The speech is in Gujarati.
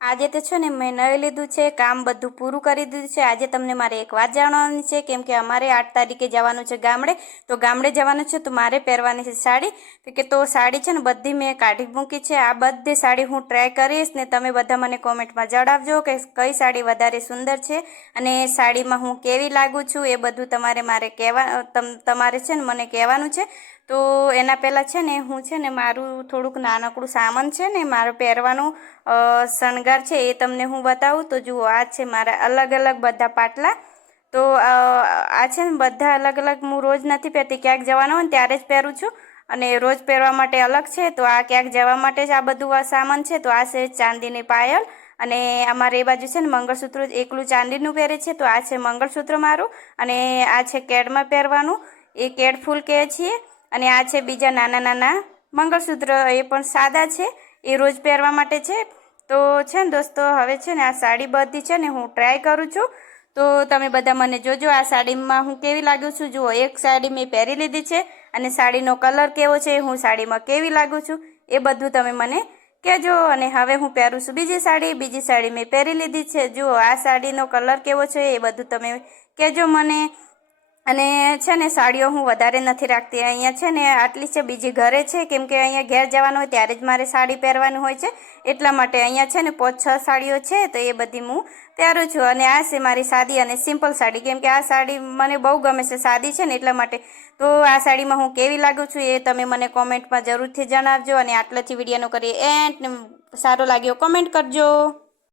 આજે તો છે ને મેં નહીં લીધું છે કામ બધું પૂરું કરી દીધું છે. આજે તમને મારે એક વાત જાણવાની છે કેમ કે અમારે આઠ તારીખે જવાનું છે ગામડે. તો ગામડે જવાનું છે તો મારે પહેરવાની છે સાડી. તો કે તો સાડી છે ને બધી મેં કાઢી મૂકી છે. આ બધી સાડી હું ટ્રાય કરીશ ને તમે બધા મને કોમેન્ટમાં જણાવજો કે કઈ સાડી વધારે સુંદર છે અને સાડીમાં હું કેવી લાગું છું એ બધું તમારે મારે કહેવા તમ તમારે છે ને મને કહેવાનું છે. તો એના પહેલાં છે ને હું છે ને મારું થોડુંક નાનકડું સામાન છે ને મારું પહેરવાનું અ, શણગાર છે એ તમને હું બતાવું. તો જુઓ, આ છે મારા અલગ અલગ બધા પાટલા. તો આ છે ને બધા અલગ અલગ હું રોજ નથી પહેરતી. ક્યાંક જવાનું હોય ને ત્યારે જ પહેરું છું. અને રોજ પહેરવા માટે અલગ છે. તો આ ક્યાંક જવા માટે જ આ બધું આ સામાન છે. તો આ છે ચાંદીની પાયલ. અને અમારે એ બાજુ છે ને મંગળસૂત્ર એકલું ચાંદીનું પહેરે છે. તો આ છે મંગળસૂત્ર મારું. અને આ છે કેડમાં પહેરવાનું. એ કેડ ફૂલ કહે છીએ. અને આ છે બીજા નાના નાના મંગળસૂત્ર. એ પણ સાદા છે. એ રોજ પહેરવા માટે છે. તો છે ને દોસ્તો, હવે છે ને આ સાડી બધી છે ને હું ટ્રાય કરું છું. તો તમે બધા મને જોજો, આ સાડીમાં હું કેવી લાગુ છું? જુઓ, એક સાડી મેં પહેરી લીધી છે અને સાડીનો કલર કેવો છે હું સાડીમાં કેવી લાગુ છું? એ બધું તમે મને કહેજો અને હવે હું પહેરું છું બીજી સાડી. બીજી સાડી મેં પહેરી લીધી છે. જુઓ, આ સાડીનો કલર કેવો છે એ બધું તમે કહેજો મને. અને છે ને સાડીઓ હું વધારે નથી રાખતી. અહીંયા છે ને આટલી છે બીજી ઘરે છે, કેમ કે અહીંયા ઘેર જવાનું હોય ત્યારે જ મારે સાડી પહેરવાનું હોય છે. એટલા માટે અહીંયા છે ને પાંચ, છ સાડીઓ છે, તો એ બધી હું પહેરું છું. અને આ છે મારી સાદી અને સિમ્પલ સાડી, કેમ કે આ સાડી મને બહુ ગમે છે. સાદી છે ને એટલા માટે. તો આ સાડીમાં હું કેવી લાગુ છું એ તમે મને કોમેન્ટમાં જરૂરથી જણાવજો અને આટલાથી વિડીયોનો કરીએ એન્ડ સારો લાગ્યો, કોમેન્ટ કરજો.